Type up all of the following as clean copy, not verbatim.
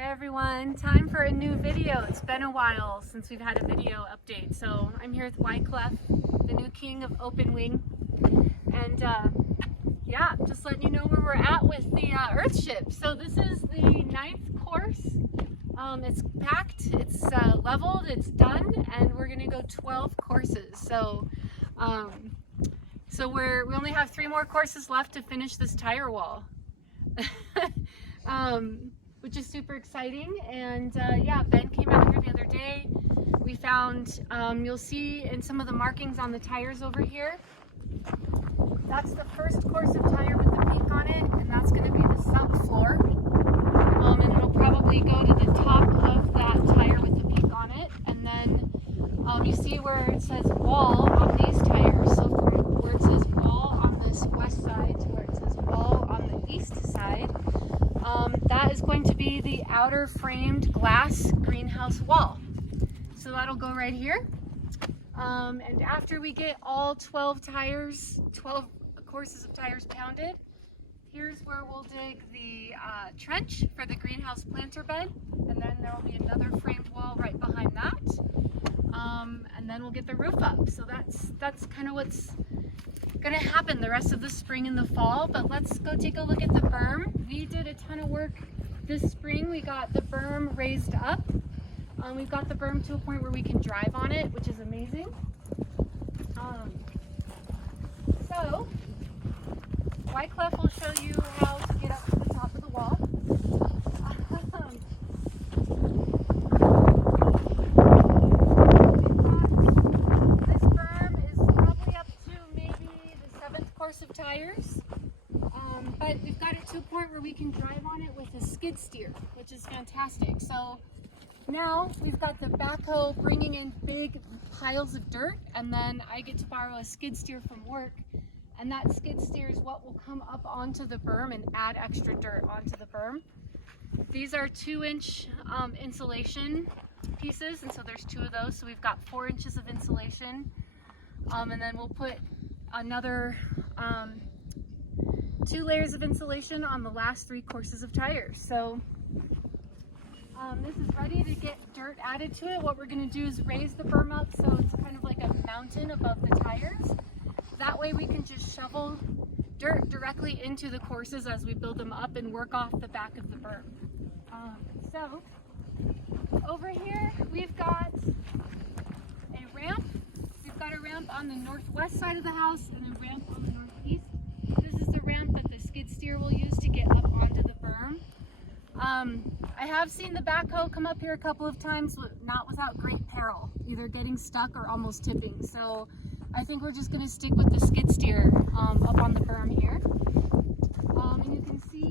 everyone, time for a new video. It's been a while since we've had a video update. So I'm here with Wyclef, the new king of open wing. And yeah, just letting you know where we're at with the Earthship. So this is the 9th course. It's packed, it's leveled, it's done, and we're gonna go 12 courses. So we only have 3 more courses left to finish this tire wall. Which is super exciting. And yeah, Ben came out here the other day. We found, you'll see in some of the markings on the tires over here, that's the first course of tire with the pink on it, and that's going to be the subfloor. And it'll probably go to the top of that tire with the pink on it. And then you see where it says wall on these tires. So from where it says wall on this west side to where it says wall on the east side, that is going to be the outer framed glass greenhouse wall. So that'll go right here. And after we get all 12 courses of tires pounded, here's where we'll dig the trench for the greenhouse planter bed. And then there will be another framed wall right behind that. And then we'll get the roof up. So that's kind of what's gonna happen the rest of the spring and the fall. But let's go take a look at the berm. We did a ton of work this spring. We got the berm raised up. We've got the berm to a point where we can drive on it, which is amazing. So Wyclef will show you how to get up to the top of the wall. This berm is probably up to maybe the 7th course of tires. But we've got it to a point where we can drive on it with a skid steer, which is fantastic. So now we've got the backhoe bringing in big piles of dirt, and then I get to borrow a skid steer from work, and that skid steer is what will come up onto the berm and add extra dirt onto the berm. These are 2-inch insulation pieces, and so there's 2 of those, so we've got 4 inches of insulation, and then we'll put another 2 layers of insulation on the last 3 courses of tires. So this is ready to get dirt added to it. What we're going to do is raise the berm up so it's kind of like a mountain above the tires. That way we can just shovel dirt directly into the courses as we build them up and work off the back of the berm. So over here we've got a ramp. We've got a ramp on the northwest side of the house and a ramp on the northeast. This is the ramp that the skid steer will use to get up onto the berm. I have seen the backhoe come up here a couple of times, not without great peril, either getting stuck or almost tipping. So I think we're just going to stick with the skid steer up on the berm here. And you can see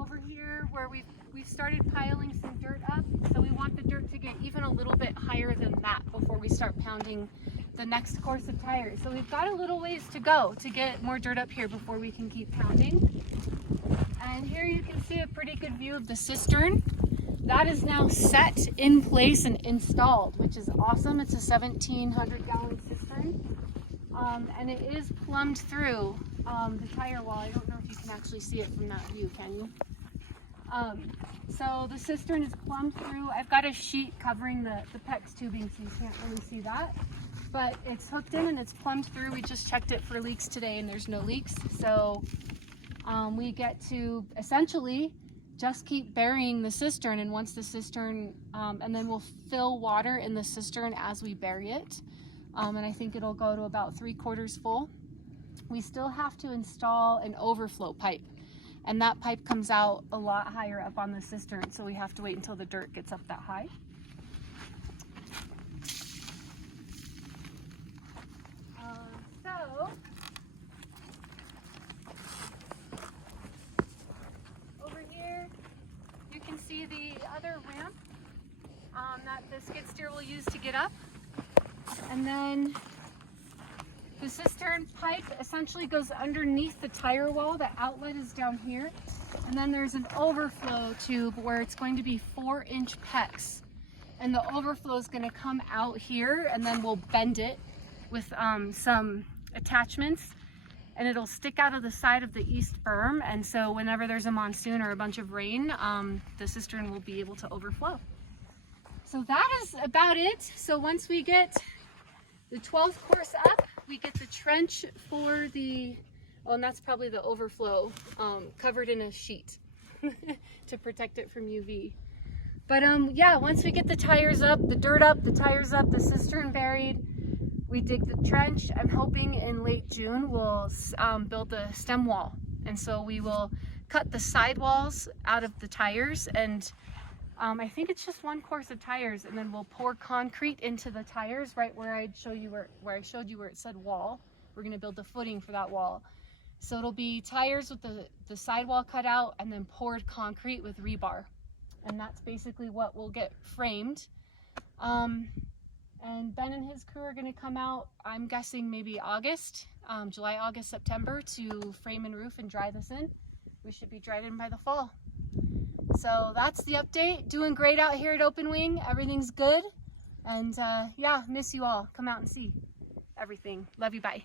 over here where we've started piling some dirt up. So we want the dirt to get even a little bit higher than that before we start pounding the next course of tires. So we've got a little ways to go to get more dirt up here before we can keep pounding. And here you can see a pretty good view of the cistern. That is now set in place and installed, which is awesome. It's a 1,700 gallon cistern. And it is plumbed through the tire wall. I don't know if you can actually see it from that view, can you? So the cistern is plumbed through. I've got a sheet covering the PEX tubing so you can't really see that. But it's hooked in and it's plumbed through. We just checked it for leaks today and there's no leaks. So we get to essentially just keep burying the cistern, and once the cistern, and then we'll fill water in the cistern as we bury it. And I think it'll go to about 3/4 full. We still have to install an overflow pipe, and that pipe comes out a lot higher up on the cistern, so we have to wait until the dirt gets up that high. So over here you can see the other ramp that the skid steer will use to get up. And then the cistern pipe essentially goes underneath the tire wall. The outlet is down here. And then there's an overflow tube where it's going to be 4-inch PEX. And the overflow is going to come out here, and then we'll bend it with some attachments. and it'll stick out of the side of the east berm. And so whenever there's a monsoon or a bunch of rain, the cistern will be able to overflow. So that is about it. So once we get the 12th course up, we get the trench for the, oh, and that's probably the overflow, covered in a sheet to protect it from UV. But yeah, once we get the tires up, the dirt up, the tires up, the cistern buried, we dig the trench. I'm hoping in late June we'll build the stem wall. And so we will cut the sidewalls out of the tires, and I think it's just one course of tires, and then we'll pour concrete into the tires right where I showed you where it said wall. We're gonna build the footing for that wall. So it'll be tires with the sidewall cut out and then poured concrete with rebar. And that's basically what will get framed. And Ben and his crew are gonna come out, I'm guessing maybe August, July, August, September, to frame and roof and dry this in. We should be dried in by the fall. So that's the update. Doing great out here at Open Wing. Everything's good. And yeah, miss you all. Come out and see everything. Love you, bye.